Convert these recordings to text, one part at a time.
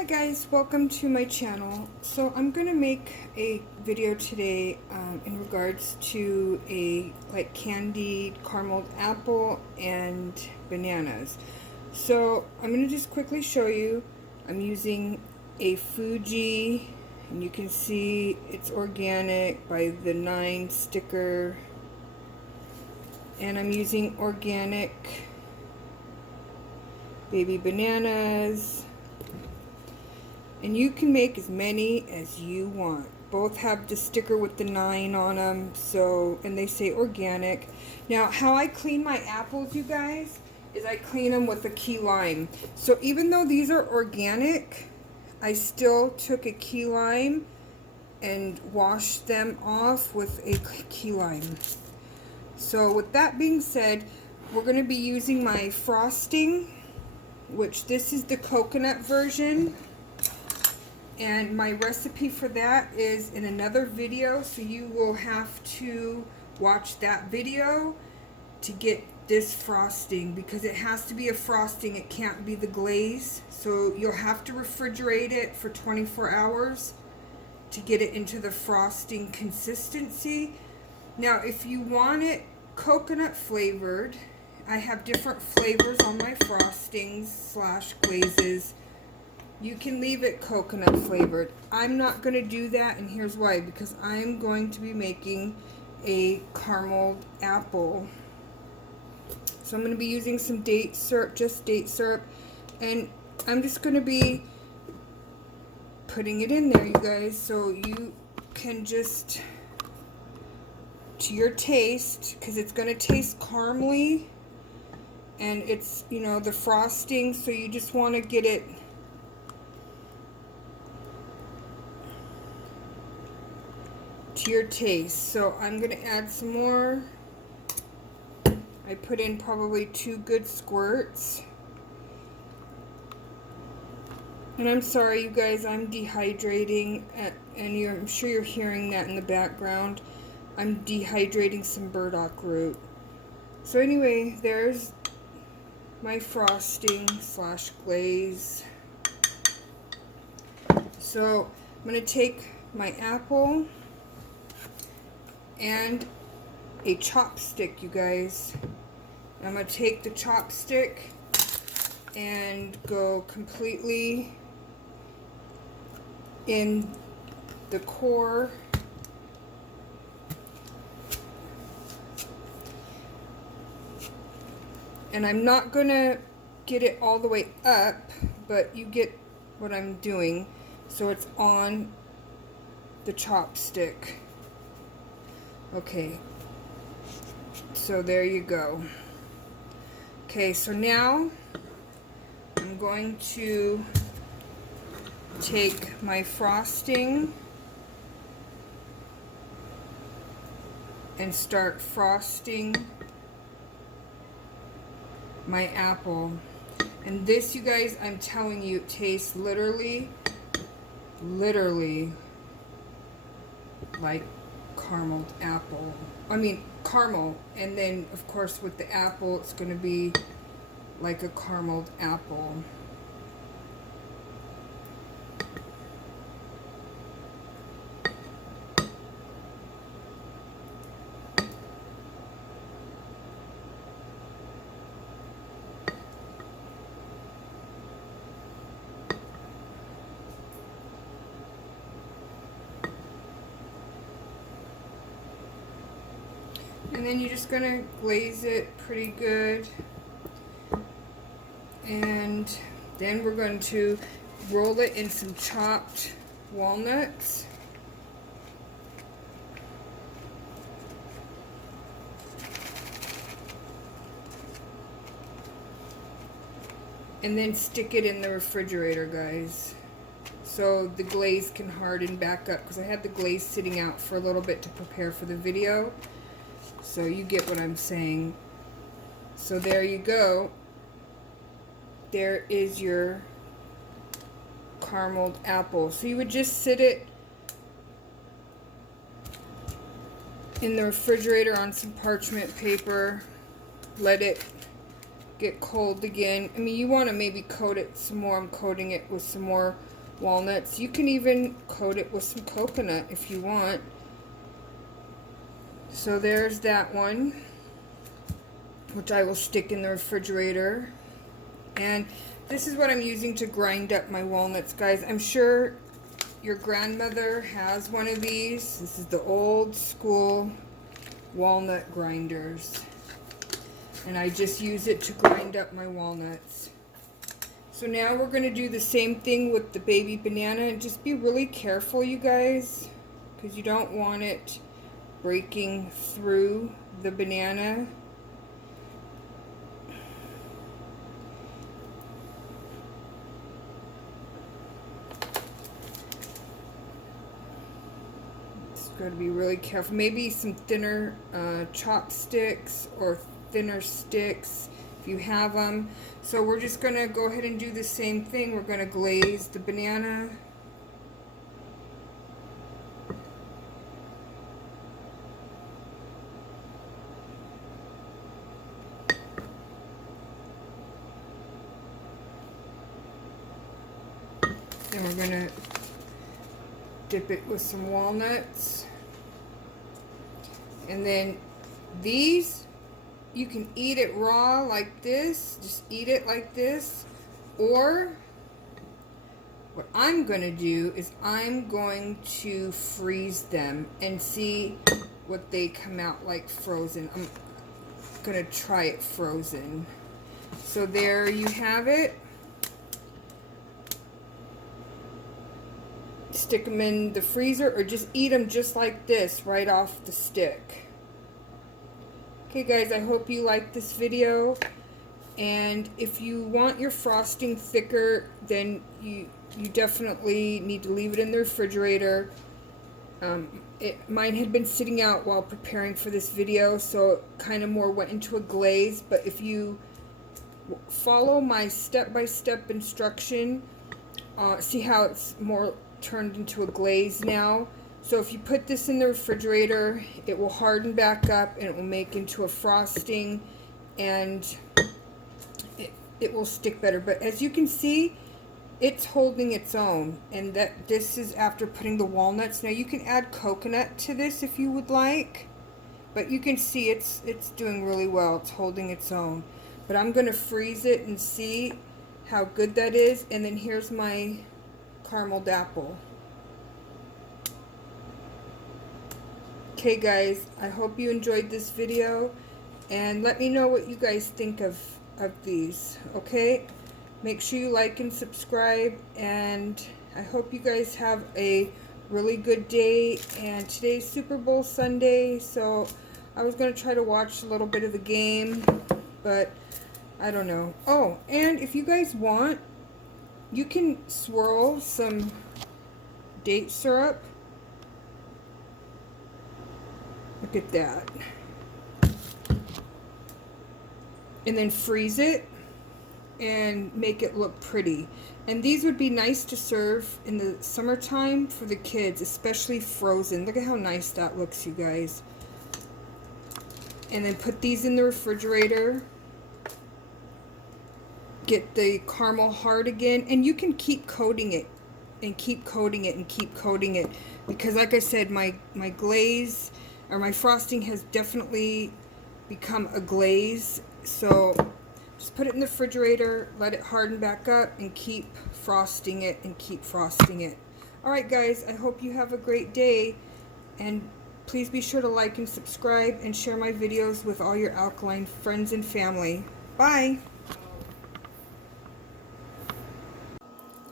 Hi guys, welcome to my channel. So I'm gonna make a video today in regards to a candied carameled apple and bananas. So I'm gonna just quickly show you. I'm using a Fuji, and you can see it's organic by the 9 sticker, and I'm using organic baby bananas. And you can make as many as you want. Both have the sticker with the 9 on them, so, and they say organic. Now, how I clean my apples, you guys, is I clean them with a key lime. So even though these are organic, I still took a key lime and washed them off with a key lime. So with that being said, we're going to be using my frosting, which this is the coconut version. And my recipe for that is in another video, so you will have to watch that video to get this frosting, because it has to be a frosting, it can't be the glaze. So you'll have to refrigerate it for 24 hours to get it into the frosting consistency. Now if you want it coconut flavored, I have different flavors on my frostings slash glazes. You can leave it coconut flavored. I'm not going to do that, and here's why. Because I'm going to be making a carameled apple. So I'm going to be using some date syrup, just date syrup. And I'm just going to be putting it in there, you guys. So you can just, to your taste, because it's going to taste caramely. And it's, you know, the frosting, so you just want to get it to your taste. So I'm going to add some more. I put in probably 2 good squirts. And I'm sorry, you guys, I'm dehydrating, and I'm sure you're hearing that in the background. I'm dehydrating some burdock root. So anyway, there's my frosting slash glaze. So I'm going to take my apple and a chopstick, you guys. I'm going to take the chopstick and go completely in the core. And I'm not going to get it all the way up, but you get what I'm doing. So it's on the chopstick. Okay, so there you go. Okay, so now I'm going to take my frosting and start frosting my apple. And this, you guys, I'm telling you, tastes literally like carameled apple. I mean caramel, and then of course with the apple it's going to be like a carameled apple. And then you're just going to glaze it pretty good. And then we're going to roll it in some chopped walnuts. And then stick it in the refrigerator, guys, so the glaze can harden back up, because I had the glaze sitting out for a little bit to prepare for the video. So you get what I'm saying. So there you go. There is your carameled apple. So you would just sit it in the refrigerator on some parchment paper, let it get cold again. I mean, you want to maybe coat it some more. I'm coating it with some more walnuts. You can even coat it with some coconut if you want. So there's that one, which I will stick in the refrigerator. And this is what I'm using to grind up my walnuts, guys. I'm sure your grandmother has one of these. This is the old school walnut grinders. And I just use it to grind up my walnuts. So now we're going to do the same thing with the baby banana. And just be really careful, you guys, because you don't want it breaking through the banana. Just got to be really careful. Maybe some thinner chopsticks or thinner sticks if you have them. So we're just going to go ahead and do the same thing. We're going to glaze the banana. Then we're going to dip it with some walnuts. And then these, you can eat it raw like this. Just eat it like this. Or what I'm going to do is I'm going to freeze them and see what they come out like frozen. I'm going to try it frozen. So there you have it. Stick them in the freezer or just eat them just like this, right off the stick. Okay guys, I hope you liked this video, and if you want your frosting thicker, then you definitely need to leave it in the refrigerator. Mine had been sitting out while preparing for this video, so it kind of more went into a glaze, but if you follow my step-by-step instruction, see how it's more turned into a glaze now. So if you put this in the refrigerator, it will harden back up and it will make into a frosting, and it will stick better. But as you can see, it's holding its own, and that this is after putting the walnuts. Now you can add coconut to this if you would like, but you can see it's doing really well. It's holding its own. But I'm going to freeze it and see how good that is. And then here's my carameled apple. Okay guys, I hope you enjoyed this video, and let me know what you guys think of these, okay? Make sure you like and subscribe, and I hope you guys have a really good day. And today's Super Bowl Sunday, so I was going to try to watch a little bit of the game, but I don't know. Oh, and if you guys want, you can swirl some date syrup. Look at that. And then freeze it and make it look pretty. And these would be nice to serve in the summertime for the kids, especially frozen. Look at how nice that looks, you guys. And then put these in the refrigerator. Get the caramel hard again, and you can keep coating it and keep coating it and keep coating it, because like I said, my glaze or my frosting has definitely become a glaze. So just put it in the refrigerator, let it harden back up, and keep frosting it and keep frosting it. Alright guys, I hope you have a great day, and please be sure to like and subscribe and share my videos with all your Alkaline friends and family. Bye!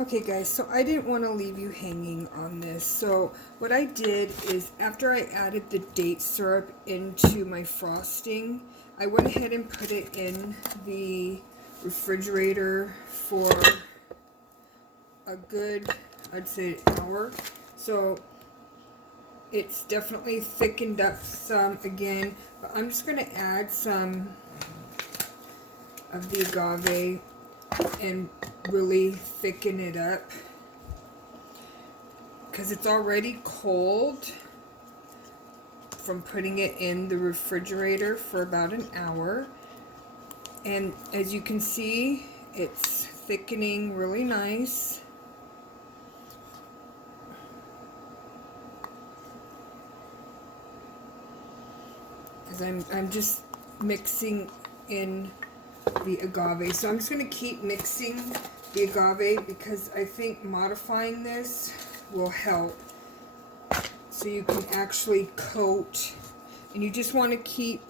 Okay guys, so I didn't want to leave you hanging on this. So what I did is, after I added the date syrup into my frosting, I went ahead and put it in the refrigerator for a good, I'd say, hour. So it's definitely thickened up some again, but I'm just going to add some of the agave and really thicken it up, because it's already cold from putting it in the refrigerator for about an hour. And as you can see, it's thickening really nice. Because I'm just mixing in the agave. So I'm just going to keep mixing the agave because I think modifying this will help. So you can actually coat, and you just want to keep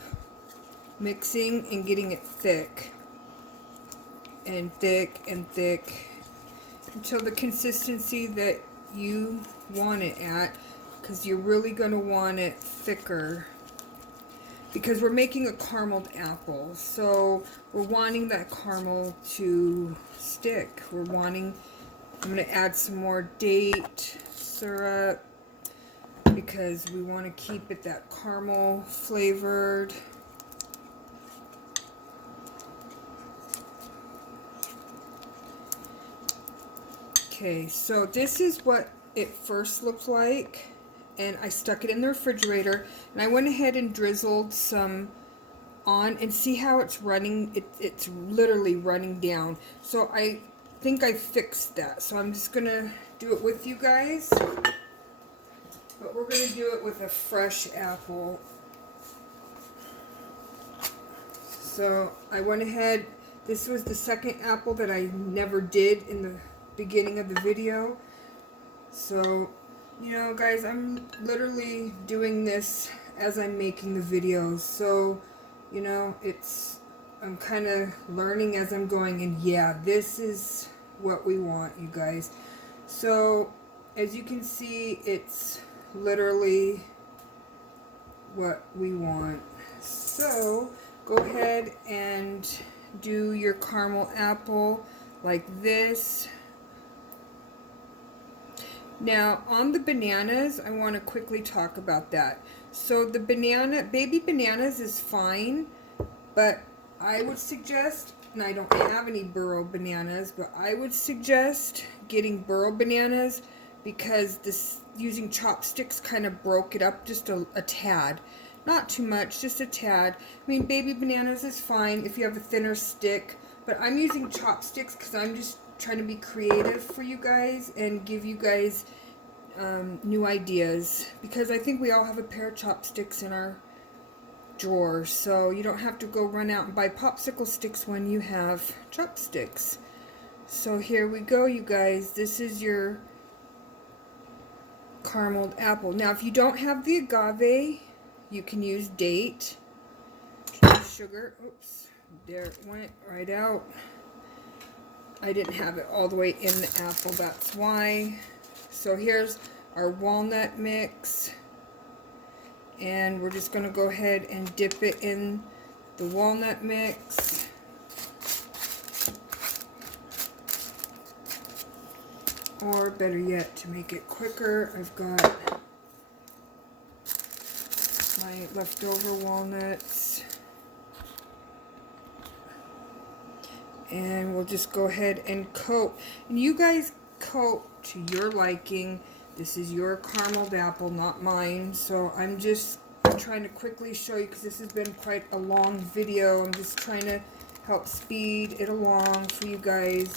mixing and getting it thick and thick and thick until the consistency that you want it at, because you're really going to want it thicker because we're making a carameled apple, so we're wanting that caramel to stick. I'm going to add some more date syrup because we want to keep it that caramel flavored. Okay, so this is what it first looked like, and I stuck it in the refrigerator, and I went ahead and drizzled some on, and see how it's running. It's literally running down. So I think I fixed that, so I'm just gonna do it with you guys, but we're gonna do it with a fresh apple. So I went ahead, this was the second apple that I never did in the beginning of the video. So, you know, guys, I'm literally doing this as I'm making the videos. So, you know, I'm kind of learning as I'm going, and yeah, this is what we want, you guys. So, as you can see, it's literally what we want. So, go ahead and do your caramel apple like this. Now, on the bananas, I want to quickly talk about that. So the baby bananas is fine, but I would suggest, and I don't have any burro bananas, but I would suggest getting burro bananas because using chopsticks kind of broke it up just a tad. Not too much, just a tad. I mean, baby bananas is fine if you have a thinner stick, but I'm using chopsticks because I'm just trying to be creative for you guys and give you guys new ideas, because I think we all have a pair of chopsticks in our drawer, so you don't have to go run out and buy popsicle sticks when you have chopsticks. So here we go, you guys. This is your carameled apple. Now, if you don't have the agave, you can use date, sugar. Oops, there it went right out. I didn't have it all the way in the apple, that's why. So here's our walnut mix, and we're just going to go ahead and dip it in the walnut mix. Or better yet, to make it quicker, I've got my leftover walnuts. And we'll just go ahead and coat. And you guys coat to your liking. This is your carameled apple, not mine. So I'm trying to quickly show you because this has been quite a long video. I'm just trying to help speed it along for you guys.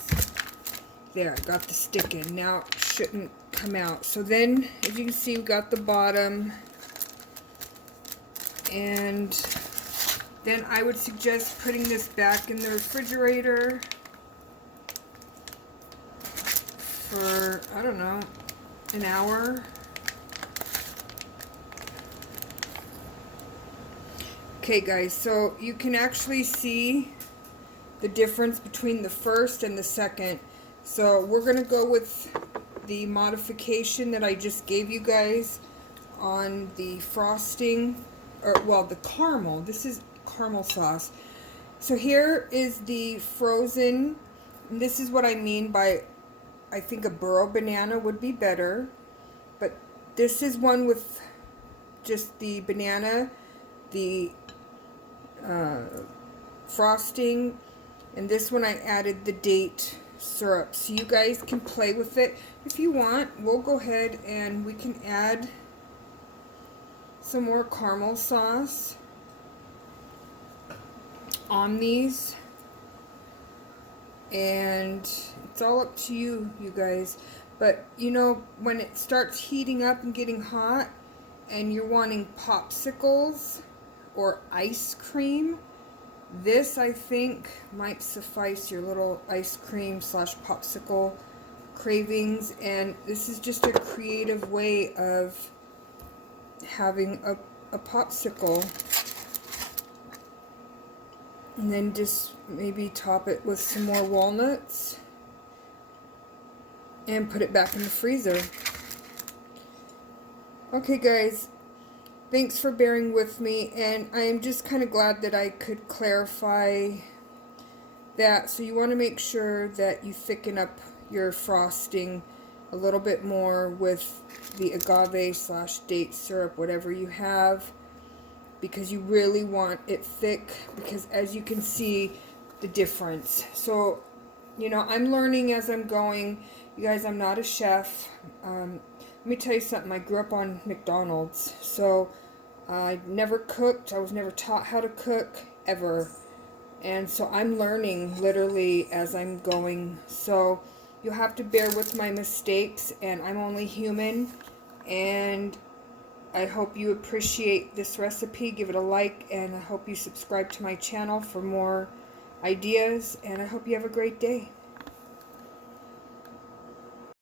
There, I got the stick in. Now it shouldn't come out. So then, as you can see, we got the bottom. And then I would suggest putting this back in the refrigerator for, I don't know, an hour. Okay, guys, so you can actually see the difference between the first and the second. So we're going to go with the modification that I just gave you guys on the frosting, or well, the caramel. This is caramel sauce. So here is the frozen, and this is what I mean by, I think a burro banana would be better, but this is one with just the banana, the frosting, and this one I added the date syrup. So you guys can play with it if you want. We'll go ahead and we can add some more caramel sauce on these. and it's all up to you, you guys. But you know, when it starts heating up and getting hot and you're wanting popsicles or ice cream, this I think might suffice your little ice cream slash popsicle cravings. And this is just a creative way of having a popsicle. And then just maybe top it with some more walnuts and put it back in the freezer. Okay guys, thanks for bearing with me, and I am just kind of glad that I could clarify that. So you want to make sure that you thicken up your frosting a little bit more with the agave slash date syrup, whatever you have, because you really want it thick, because as you can see the difference. So, you know, I'm learning as I'm going. You guys, I'm not a chef. Let me tell you something. I grew up on McDonald's, so I never cooked. I was never taught how to cook, ever. And so I'm learning literally as I'm going. So you'll have to bear with my mistakes, and I'm only human. And I hope you appreciate this recipe. Give it a like, and I hope you subscribe to my channel for more ideas. And I hope you have a great day.